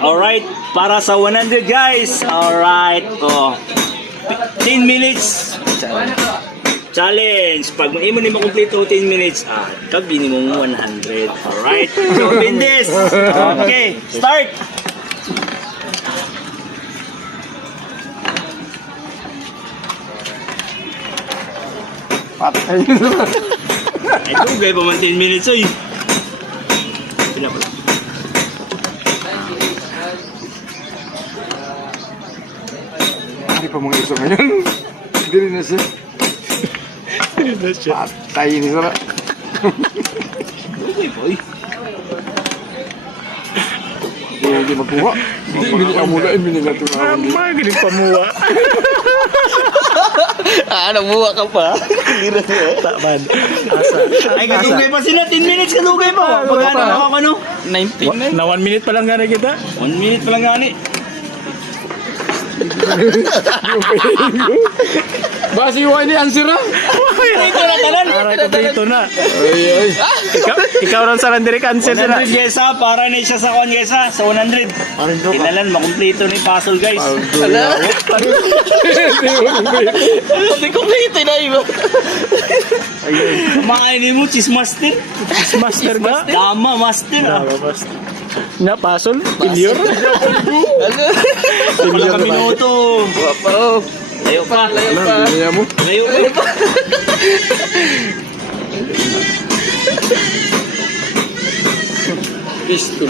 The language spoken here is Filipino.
Alright, para sa 100 guys. Alright, oh. 10 minutes. Challenge. Pag mo ni makumpleto 10 minutes, kabini mo 100. Alright, so win this. Okay, start. Patay. Ito, gaya pa man 10 minutes, oy. Pila pala. Hindi pa mga iso ngayon. Hindi rin na siya. Patay ni Sara. Okay, boy. Hindi magkuha. Hindi ka mula, hindi na ito na. Magaling pamuwa. Namuha ka pa. Hindi na siya. Taman. Asa. Ay, kadugay pa sila. 10 minutes kadugay pa. Pag ano, 19 Na 1 minute pa lang gana kita. 1 minute pa lang gani. Basi yung ni answer na. Dito na tanan. Para kompleto na. Ay, ay. Ikaw ron sa landiri cancel 100 na. guys ha. Para na siya sa kuan guys ha. Sa 100. Kinalan, makumpleto ni puzzle guys. Ala. Hindi ko plate na iba. Kumain mo, cheese master. Master ka? Tama, master ha. Na pasol, failure. Ala. Wala ka minuto. Pero, Layo pa. layo pa. Hindi mo. Layo pa. Gusto